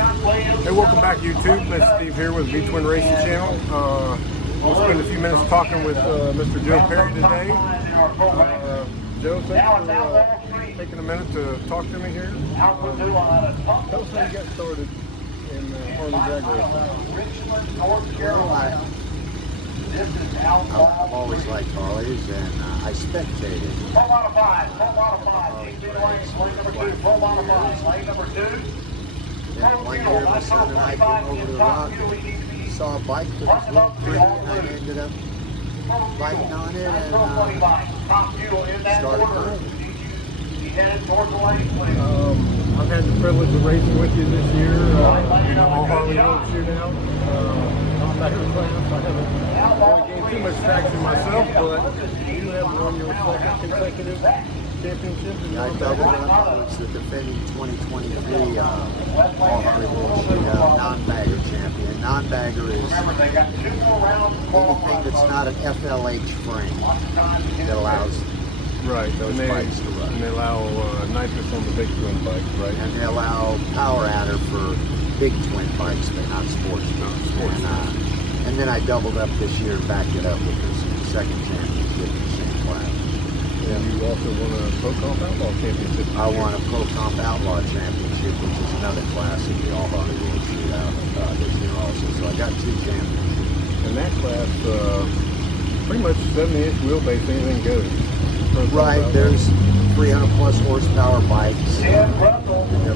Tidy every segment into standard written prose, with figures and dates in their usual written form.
Hey, welcome back YouTube. This is Steve here with V-Twin Racing Channel. We'll spend a few minutes talking with Mr. Joe Perry today. Joe, thanks for taking a minute to talk to me here. Tell us how you got started in Harley drag racing. I've always liked Harleys, and I spectated. And one year, my son and I came over to Rock and saw a bike that was real pretty, and I ended up biting on it and started playing. I've had the privilege of racing with you this year in the All Harley World Shootout. Not back in the class. I haven't really gained too much traction myself, but you have won your second consecutive championship. Yeah, I doubled up. I was the defending 2023 All Harley World Shootout non-bagger champion. Non-bagger is anything that's not an FLH frame that allows those bikes to run. And they allow nitrous on the big twin bikes, right? And they allow power adder for big twin bikes, but not sports. And then I doubled up this year and backed it up with this second championship in the same class. And you also won a Pro Comp Outlaw championship. I won a Pro Comp Outlaw championship, which is another class in the All Harley World Shootout this year also. So I got 2 championships. And that class, pretty much 70-inch wheelbase, anything goes. Right, there's 300 plus horsepower bikes that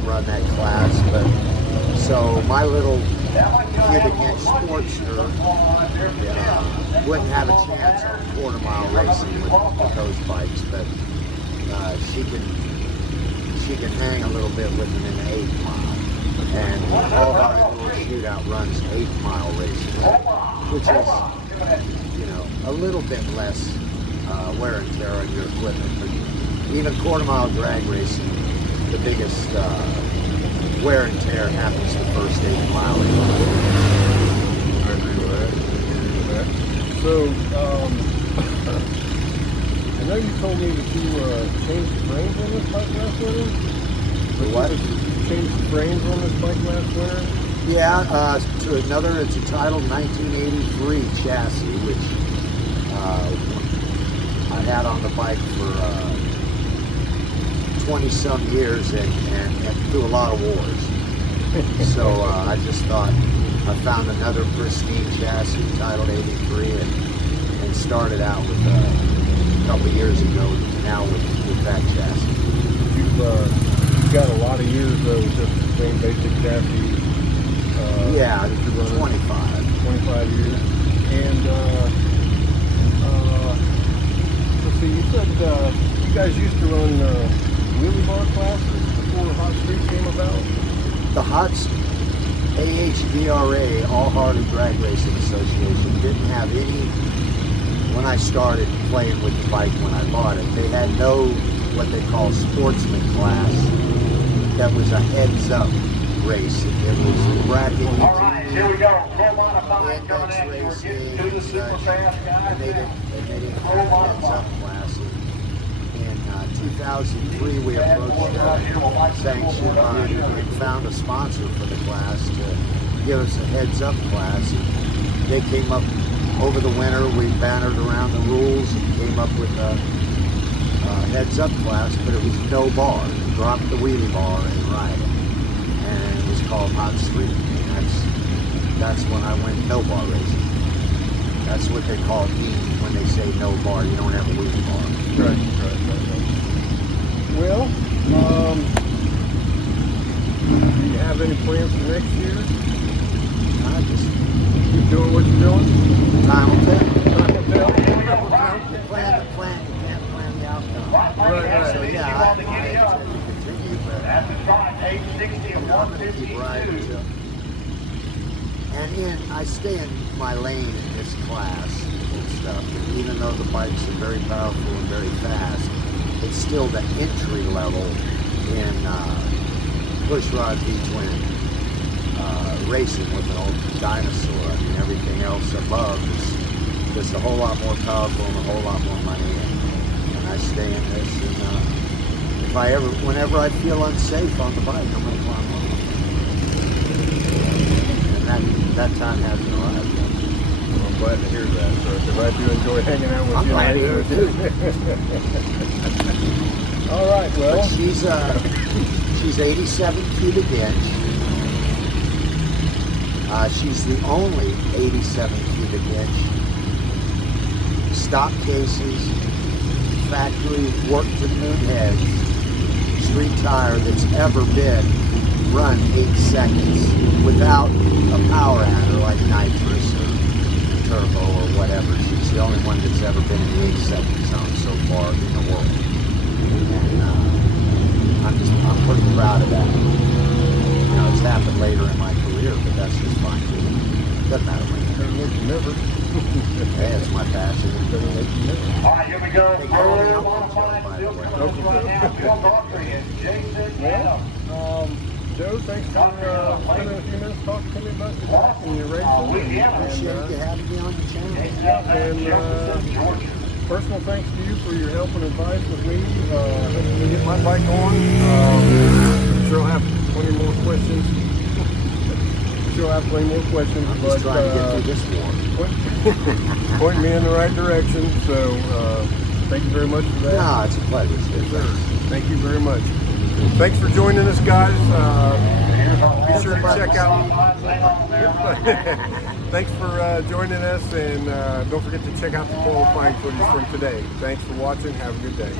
run that class, but so my little kid against Sportster wouldn't have a chance on quarter-mile racing with those bikes, but she can hang a little bit with them in the 8th mile. And All Harley World Shootout runs 8th mile racing, which is, you know, a little bit less wear and tear on your equipment, but even quarter-mile drag racing, the biggest wear and tear happens the first 8 mile. I agree with that. So, I know you told me that you changed the frames on this bike last winter. What? You changed the frames on this bike last winter? Yeah, to another, it's a titled 1983 chassis, which I had on the bike for 20-some years and through a lot of wars. So I just thought I found another pristine chassis titled 83 and started out with a couple of years ago now with that chassis. You've got a lot of years though with just the same basic chassis. Yeah, 25 years. And let's see, you said you guys used to run wheelie bar classes before Hot Street came about? The AHDRA, All Harley Drag Racing Association, didn't have any, when I started playing with the bike when I bought it, they had no, what they call sportsman class, that was a heads-up race. It was bracket here we go. index racing and such, and they didn't have a heads-up class. In 2003, we approached Sanction and found a sponsor for the class to give us a heads-up class. And they came up over the winter. We bantered around the rules and came up with a heads-up class, but it was no bar. Drop the wheelie bar and ride it. And it was called Hot Street. And that's when I went no bar racing. That's what they call E when they say no bar. You don't have a wheelie bar. Right. Well, do you have any plans for next year? I just Keep doing what you're doing? time will tell. Time will tell. You plan the plan, you can't plan the outcome. Right. So yeah, I intend to continue, but I'm going to keep riding till. And I stay in my lane in this class and stuff. And even though the bikes are very powerful and very fast, it's still the entry level in pushrod V-twin racing with an old dinosaur. I mean, everything else above is just a whole lot more powerful and a whole lot more money. And I stay in this. And whenever I feel unsafe on the bike, I'm going to climb on. that time hasn't arrived. Well, I'm glad to hear that, sir, because I do enjoy hanging out with I'm you. glad to hear it too. All right, well. But she's 87 cubic inch. She's the only 87 cubic inch stock cases, factory work to moon heads, street tire that's ever been run 8 seconds without a power adder like nitrous or turbo or whatever. She's the only one that's ever been in the 8-second zone so far in the world. And I'm pretty proud of that. You know, it's happened later in my career, but that's just fine too. Doesn't matter when. Better late than never. Hey, it's my passion. Better late than never. All right, here we go. They call me Uncle Joe, by the way. Well, Joe, thanks for spending a few minutes talking to me about your back and your racing. Appreciate you having me on the channel. And personal thanks to you for your help and advice with me. Helping me get my bike on. I'm sure I'll have plenty more questions. Sure I'll have plenty more questions. I'm just trying to get through this one. Point me in the right direction. So thank you very much for that. No, it's a pleasure, Steve. Thank you very much. Thanks for joining us, guys. Be sure to check out. Thanks for joining us, and don't forget to check out the qualifying footage from today. Thanks for watching. Have a good day.